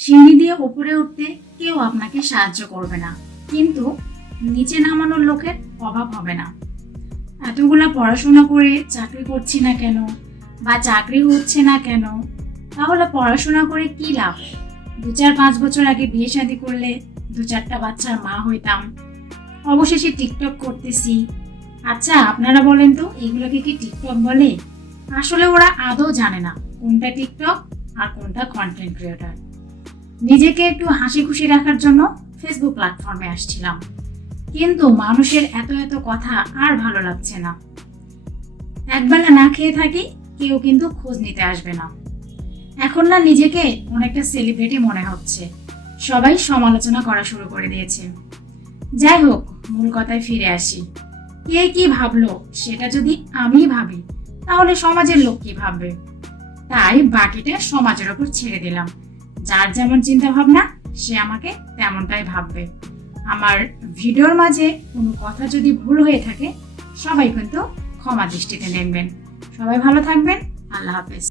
সিঁড়ি দিয়ে উপরে উঠতে কেউ আপনাকে সাহায্য করবে না, কিন্তু নিচে নামানোর লোকের অভাব হবে না। এতগুলা পড়াশোনা করে চাকরি করছি না কেন, বা চাকরি হচ্ছে না কেন? তাহলে পড়াশোনা করে কি লাভ? 2-4-5 বছর আগে বিয়ে শাদী করলে 2-4টা বাচ্চার মা হইতাম, অবশেষে টিকটক করতেছি। আচ্ছা, আপনারা বলেন তো, এগুলোকে কি টিকটক বলে? আসলে ওরা আদৌ জানে না কোনটা টিকটক আর কোনটা কন্টেন্ট ক্রিয়েটর। নিজেকে একটু হাসি খুশি রাখার জন্য ফেসবুক প্ল্যাটফর্মে আসছিলাম, কিন্তু মানুষের এত এত কথা আর ভালো লাগছে না। একবেলা না খেয়ে থাকি, কেউ কিন্তু খোঁজ নিতে আসবে না। এখন না নিজেকে অনেকটা সেলিব্রিটি মনে হচ্ছে, সবাই সমালোচনা করা শুরু করে দিয়েছে। যাই হোক, মূল কথায় ফিরে আসি। কে কি ভাবলো সেটা যদি আমি ভাবি, তাহলে সমাজের লোক কি ভাববে? তাই বাকিটা সমাজের ওপর ছেড়ে দিলাম। যার যেমন চিন্তা ভাবনা, সে আমাকে তেমনটাই ভাববে। আমার ভিডিওর মাঝে কোনো কথা যদি ভুল হয়ে থাকে, সবাই কিন্তু ক্ষমা দৃষ্টিতে দেখবেন। সবাই ভালো থাকবেন। আল্লাহ হাফেজ।